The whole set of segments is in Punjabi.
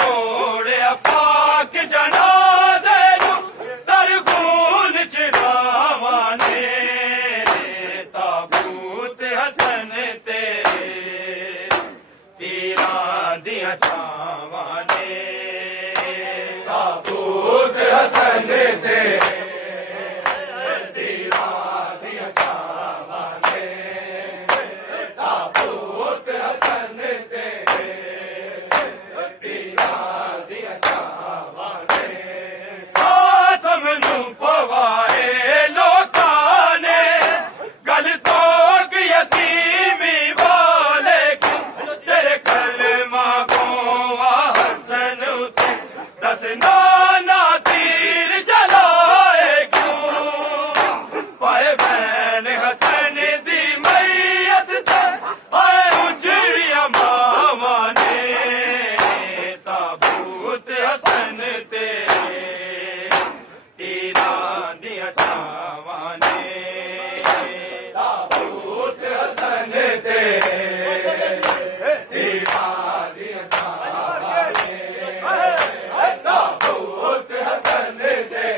मोड़े ਜਨਾਜ਼ੇ ਨੂੰ ਤਰਖੂਨ ਚੜਾਵਾਂ ਨੇ ਤਾਬੂਤ ਹਸਨ ਤੇਰੇ ਤੀਰਾਂ ਦੀਆਂ ਛਾਵਾਂ ਨੇ ਤਾਬੂਤ ਹਸਨ ਤੇਰੇ ਤੀਰਾਂ ਦੀਆਂ ਛਾਵਾਂ ਨੇ ਤਾਬੂਤ ਹਸਨ ਤੇਰੇ ਤੀਰਾਂ ਦੀਆਂ ਛਾਵਾਂ ਨੇ ਕਾਸਮ ਨੂੰ ਪਵਾਏ ਲੋਕਾਂ ਨੇ ਗਲ ਤੋੜ ਯਤੀਮੀ ਵਾਲੇ ਤੇਰੇ ਕਲਮਾ ਗੋਵਾ ਹਸਨ ਉਤੇ ਦਸਨਾ ਨਾ ਤੀਰ ਚਲਾਏ ਕਿਉਂ ਪਾਏ ਭੈਣ ਹਸਨ ਦੀ ਮਈਅਤ ਤੇ ਆਏ ਉਜੜੀਆਂ ਮਾਵਾਂ ਨੇ ਤਾਬੂਤ ਹਸਨ ਤੇ ਤੀਰਾਂ ਦੀਆਂ ਛਾਵਾਂ ਨੇ ਤਾਬੂਤ ਹਸਨ ਤੇ ਤੀਰਾਂ ਦੀਆਂ ਛਾਵਾਂ ਨੇ ਤਾਬੂਤ ਹਸਨ ਤੇ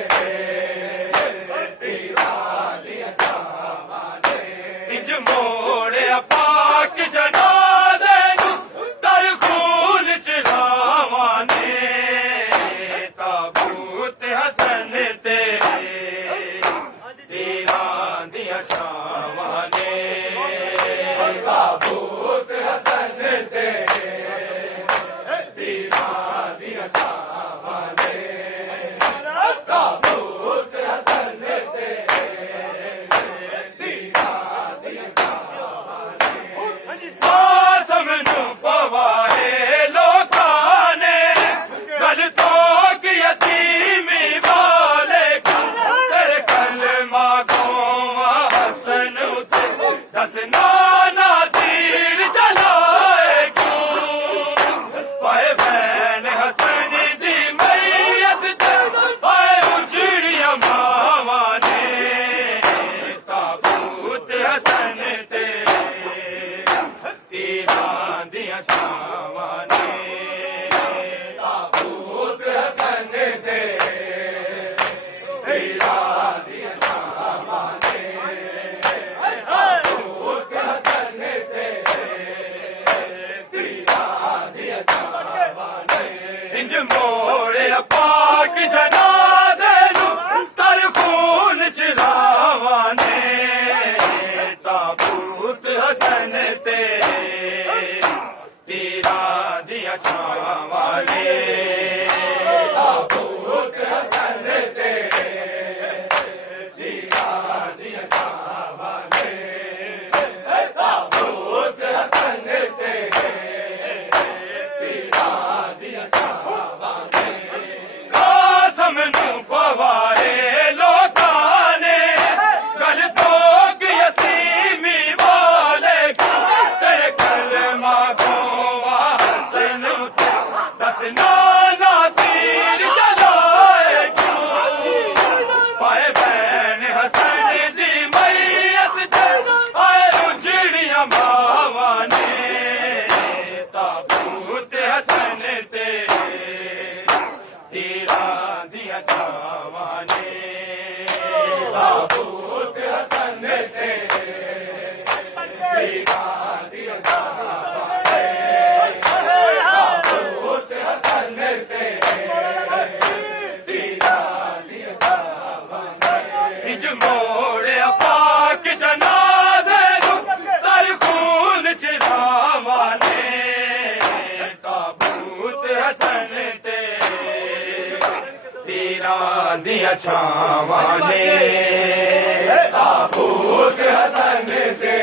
ਤੀਰਾਂ ਦੀਆਂ ਛਾਵਾਂ ਨੇ ਇੰਜ ਮੋੜਿਆ ਪਾਕ ਜਨਾਜ਼ੇ ਨੂੰ ਤਰਖੂਨ ਚੜਾਵਾਂ ਨੇ ਤਾਬੂਤ ਹਸਨ ਤੇ ਤੀਰਾਂ ਦੀਆਂ ਛਾਵਾਂ ਨੇ ਤਾਬੂਤ ਹਸਨ ਤੇ ਤੀਰਾਂ ਦੀਆਂ ਛਾਵਾਂ ਨੇ ਤਾਬੂਤ ਹਸਨ ਤੇ ਤੀਰਾਂ ਦੀਆਂ ਛਾਵਾਂ ਨੇ ਕਾਸਮ ਨੂੰ ਪਵਾਏ ਲੋਕਾਂ ਨੇ ਗਲ ਤੋੜ ਯਤੀਮੀ ਵਾਲੇ ਤੇਰੇ ਕਲਮਾ ਗੋਵਾ ਹਸਨ ਉਤੇ ਦਸਨਾ ਨਾ ਤੀਰ ਚਲਾਏ ਕਿਉਂ ਪਾਏ ਭੈਣ ਹਸਨ ਦੀ ਮਈਅਤ ਤੇ ਆਏ ਉਜੜੀਆਂ ਮਾਵਾਂ ਨੇ ਤਾਬੂਤ ਹਸਨ ਤੇ ਤੀਰਾਂ ਦੀਆਂ ਛਾਵਾਂ ਨੇ ਤਾਬੂਤ ਹਸਨ ਤੇ ਤੀਰਾਂ ਦੀਆਂ ਛਾਵਾਂ ਨੇ ਤਾਬੂਤ ਹਸਨ ਤੇ ਤੀਰਾਂ ਦੀਆਂ ਛਾਵਾਂ ਨੇ ਇੰਜ ਮੋੜਿਆ ਪਾਕ ਜਨਾਜ਼ੇ ਨੂੰ ਤਰਖੂਨ ਚੜਾਵਾਂ ਨੇ ਤਾਬੂਤ ਹਸਨ ਤੇ ਤੀਰਾਂ ਦੀਆਂ ਛਾਵਾਂ ਨੇ ਤਾਬੂਤ ਹਸਨ ਤੇ ਤੀਰਾਂ ਦੀਆਂ ਛਾਵਾਂ ਨੇ ਤਾਬੂਤ ਹਸਨ ਤੇ ਤੀਰਾਂ ਦੀਆਂ ਛਾਵਾਂ ਨੇ ਕਾਸਮ ਨੂੰ ਪਵਾਏ ਲੋਕਾਂ ਨੇ ਗਲ ਤੋੜ ਯਤੀਮੀ ਵਾਲੇ ਤੇਰੇ ਕਲਮਾ ਗੋਵਾ ਹਸਨ ਉਤੇ ਦਸਨਾ ਨਾ ਤੀਰ ਚਲਾਏ ਕਿਉਂ ਪਾਏ ਭੈਣ ਹਸਨ ਦੀ ਮਈਅਤ ਤੇ ਆਏ ਉਜੜੀਆਂ ਮਾਵਾਂ ਨੇ ਤਾਬੂਤ ਹਸਨ ਤੇ ਤੀਰਾਂ ਦੀਆਂ ਛਾਵਾਂ ਨੇ ਤਾਬੂਤ ਹਸਨ ਤੇ ਤੀਰਾਂ ਦੀਆਂ ਛਾਵਾਂ ਨੇ ਤਾਬੂਤ ਹਸਨ ਤੇ ਤੀਰਾਂ ਦੀਆਂ ਛਾਵਾਂ ਨੇ ਇੰਜ ਮੋੜਿਆ ਪਾਕ ਜਨਾਜ਼ੇ ਨੂੰ ਤਰਖੂਨ ਚੜਾਵਾਂ ਨੇ ਤਾਬੂਤ ਹਸਨ ਤੇ ਤੀਰਾਂ ਦੀਆਂ ਛਾਵਾਂ ਨੇ ਤਾਬੂਤ ਹਸਨ ਤੇ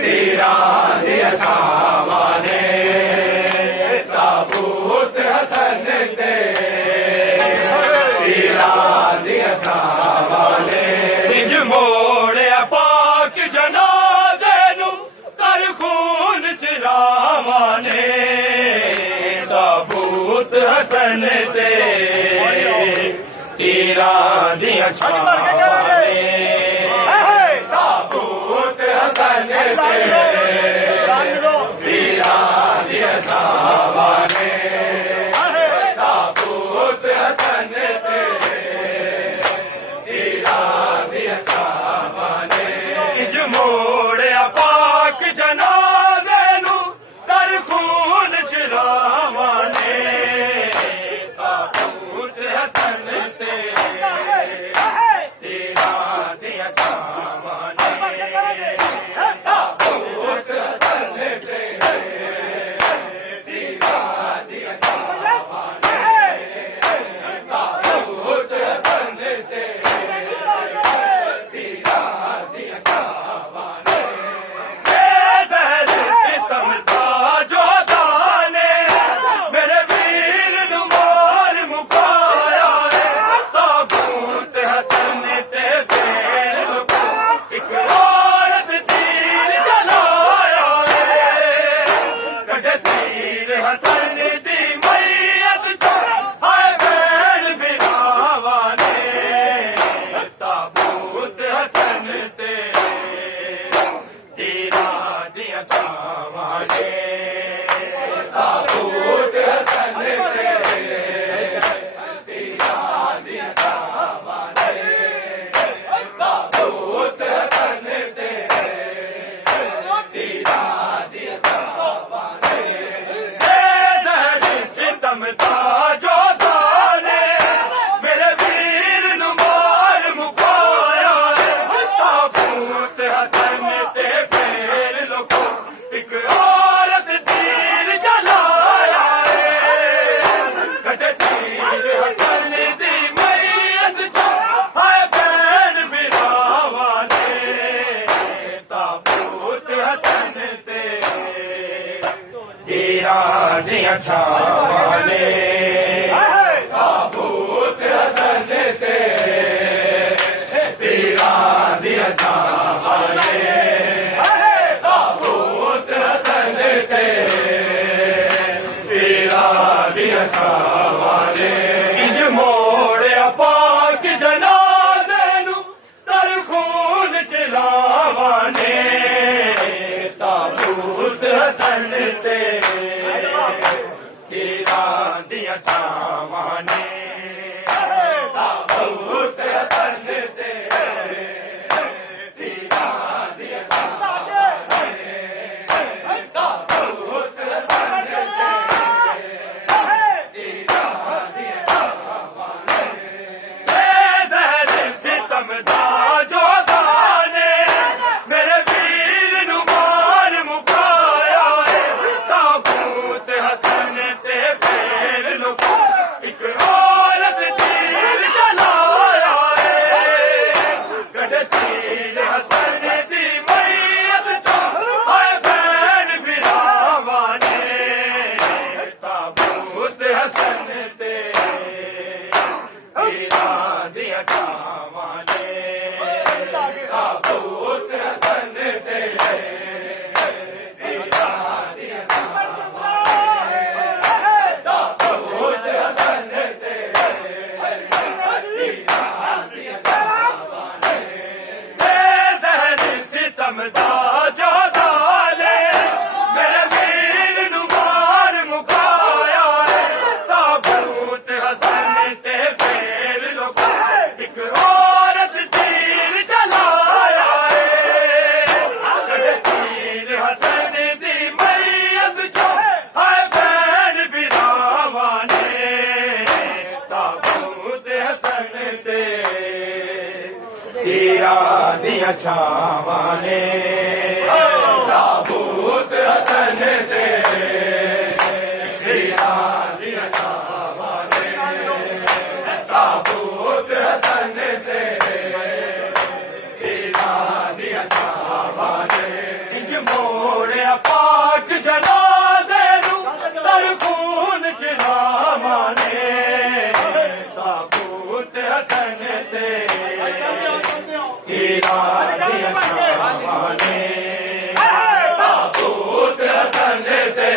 ਤੀਰਾਂ ਦੀਆਂ ਛਾਵਾਂ ਨੇ ਤਾਬੂਤ ਹਸਨ ਤੇ ਤੀਰਾਂ ਦੀਆਂ ਛਾਵਾਂ ਨੇ ਇੰਜ ਮੋੜਿਆ ਪਾਕ ਜਨਾਜ਼ੇ ਨੂੰ ਤਰਖੂਨ ਚੜਾਵਾਂ ਨੇ ਤਾਬੂਤ ਹਸਨ ਤੇ ਤੀਰਾਂ ਦੀਆਂ ਛਾਵਾਂ ਨੇ ਤਾਬੂਤ ਹਸਨ ਤੇ ਤੀਰਾਂ ਦੀਆਂ ਛਾਵਾਂ ਨੇ ਤਾਬੂਤ ਸਿਤਮ ਦਾ ਜੋਧਾ ਨੇ ਮੇਰੇ ਵੀਰ ਨੂੰ ਮਾਰ ਮੁਕਾਇਆ ਏ ਤਾਬੂਤ ਹਸਨ ਤੇ ਫੇਰ ਲੋਕੋ ਇੱਕ ਔਰਤ ਤੀਰ ਜਲਾਇਆ ਏ ਕੱਟੇ ਤੀਰ ਹਸਨ ਦੀ ਮਈਅਤ ਚੋਂ ਹਾਏ ਭੈਣ ਬਿਰਾਵਾ ਨੇ ਤਾਬੂਤ ਹਸਨ ਤੇ ਹੀਰਾਂ ਦੀਆਂ ਛਾਵਾਂ ਨੇ ਤਾਬੂਤ ਹਸਨ ਤੇ ਹੀਰਾਂ ਦੀਆਂ ਛਾਵਾਂ ਨੇ ਤਾਬੂਤ ਹਸਨ ਤੇ ਹੀਰਾਂ ਦੀਆਂ ਛਾਵਾਂ ਨੇ ਇੰਜ ਮੋੜਿਆ ਪਾਕ ਜਨਾਜ਼ੇ ਨੂੰ ਤਰ ਖੂਨ ਚ ਲਾਵਾਂ ਨੇ ਤਾਬੂਤ ਹਸਨ ਤੇ ਹੀਰਾਂ ਦੀਆਂ ਛਾਵਾਂ ਨੇ ਤਾਬੂਤ ਹਸਨ ਤੇ ਹੀਰਾਂ ਦੀਆਂ ਛਾਵਾਂ ਨੇ ਤਾਬੂਤ ਹਸਨ ਤੇ ਹੀਰਾਂ ਦੀਆਂ ਛਾਵਾਂ ਨੇ ਏ ਜ਼ਹਿਰ ਸਿਤਮ ਦਾ ਜੋਧਾ ਨੇ ਮੇਰੇ ਵੀਰ ਨੂੰ ਮਾਰ ਮੁਕਾਇਆ ਏ ਤਾਬੂਤ ਹਸਨ ਤੇ ਫੇਰ ਲੋਕੋ ਇੱਕ ਔਰਤ ਤੀਰ ਜਲਾਇਆ ਏ ਕੱਢ ਤੀਰ ਹਸਨ ਦੀ ਮਈਅਤ ਚੋਂ ਹਾਏ ਭੈਣ ਬਿਰਾਵਾ ਨੇ ਤਾਬੂਤ ਹਸਨ ਤੇ ਹੀਰਾਂ ਦੀਆਂ ਛਾਵਾਂ ਨੇ ਤਾਬੂਤ ਹਸਨ ਤੇ ਹੀਰਾਂ ਦੀਆਂ ਛਾਵਾਂ ਨੇ ਤਾਬੂਤ ਹਸਨ ਤੇ ਹੀਰਾਂ ਦੀਆਂ ਛਾਵਾਂ ਨੇ ਏ ਜ਼ਹਿਰ ਸਿਤਮ ਦਾ ਜੋਧਾ ਨੇ ਮੇਰੇ ਵੀਰ ਨੂੰ ਮਾਰ ਮੁਕਾਇਆ ਏ ਤਾਬੂਤ ਹਸਨ ਤੇ ਫੇਰ ਲੋਕੋ ਇੱਕ ਔਰਤ ਤੀਰ ਜਲਾਇਆ ਏ ਕੱਢੇ ਤੀਰ ਹਸਨ ਦੀ ਮਈਅਤ ਚੋਂ ਹਾਏ ਭੈਣ ਬਿਰਾਵਾ ਨੇ ਤਾਬੂਤ ਹਸਨ ਤੇ ਹੀਰਾਂ ਦੀਆਂ ਛਾਵਾਂ ਨੇ ਤਾਬੂਤ ਹਸਨ ਤੇ ਹੀਰਾਂ ਦੀਆਂ ਛਾਵਾਂ ਨੇ ਤਾਬੂਤ ਹਸਨ ਤੇ ਹੀਰਾਂ ਦੀਆਂ ਛਾਵਾਂ ਨੇ ਇੰਜ ਮੋੜਿਆ ਪਾਕ ਜਨਾਜ਼ੇ ਨੂੰ ਤਰ ਖੂਨ ਚ ਲਾਵਾਂ ਨੇ ਤਾਬੂਤ ਹਸਨ ਤੇ ਹੀਰਾਂ ਦੀਆਂ ਛਾਵਾਂ ਨੇ ਤਾਬੂਤ ਹਸਨ ਤੇ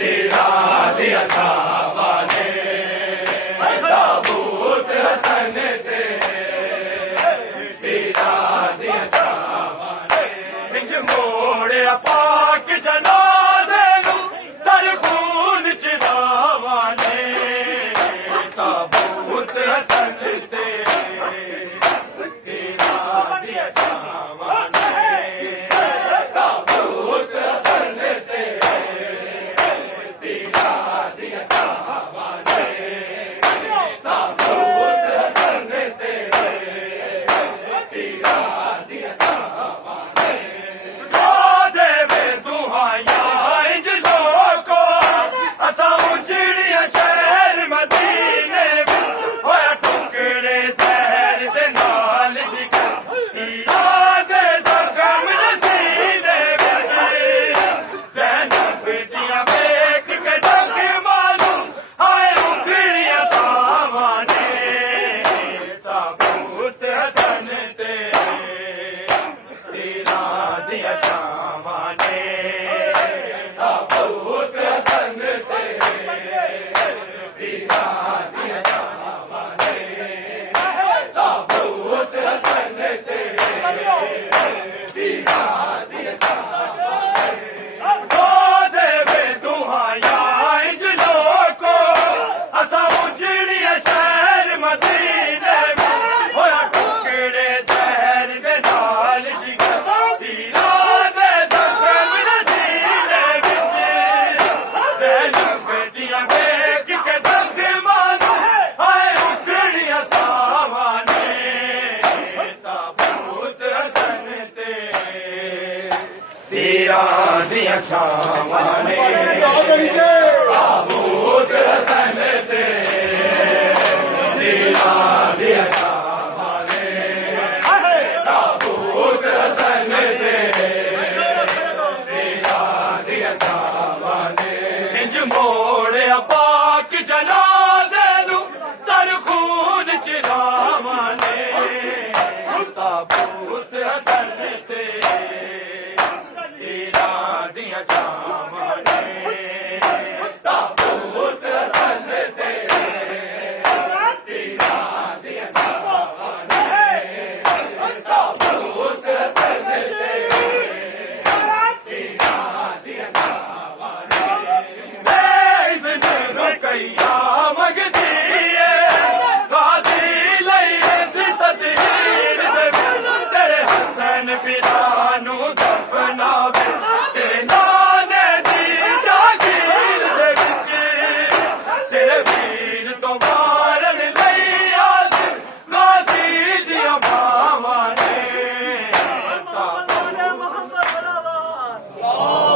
ਹੀਰਾਂ ਦੀਆਂ ਛਾਵਾਂ ਨੇ ਤਾਬੂਤ ਹਸਨ ਤੇ ਹੀਰਾਂ ਦੀਆਂ ਛਾਵਾਂ ਨੇ ਇੰਜ ਮੋੜਿਆ ਪਾਕ ਜਨਾਜ਼ੇ ਨੂੰ ਤਰ ਖੂਨ ਚ ਲਾਵਾਂ ਨੇ ਤਾਬੂਤ ਹਸਨ ਤੇ ਹੀਰਾਂ ਦੀਆਂ ਛਾਵਾਂ ਨੇ ਤਾਬੂਤ ਹਸਨ ਤੇ ਹੀਰਾਂ ਦੀਆਂ ਛਾਵਾਂ ਨੇ ਤਾਬੂਤ ਹਸਨ ਤੇ ਹੀਰਾਂ ਦੀਆਂ ਛਾਵਾਂ ਨੇ ਖਾ ਦੇਵੇ ਦੁਹਾਈਆਂ ਇੰਜ ਲੋਕੋ ਅਸਾਂ ਉਜੜੀਆਂ ਸ਼ਹਿਰ ਮਦੀਨੇ ਵਿੱਚ ਹੋਇਆ ਟੁਕੜੇ ਜ਼ਹਿਰ ਦੇ ਨਾਲ ਜਿਗਰ ਹੀਰਾਂ ਦੇ ਜ਼ਖਮ ਨਸੀਨੇ ਵਿੱਚ ਜ਼ੈਨਬ ਦੀਆਂ ਵੇਖ ਕੇ ਜ਼ਖਮਾਂ ਨੂੰ ਹਾਏ ਬੇਟੀਆਂ ਵੇਖ ਕੇ ਜ਼ਖਮਾਂ ਨੂੰ ਹਾਏ ਉਕੜੀਆਂ ਸਾਵਾਂ ਨੇ ਤਾਬੂਤ ਹਸਨ ਤੇ ਤੀਰਾਂ ਦੀਆਂ ਛਾਵਾਂ ਨੇ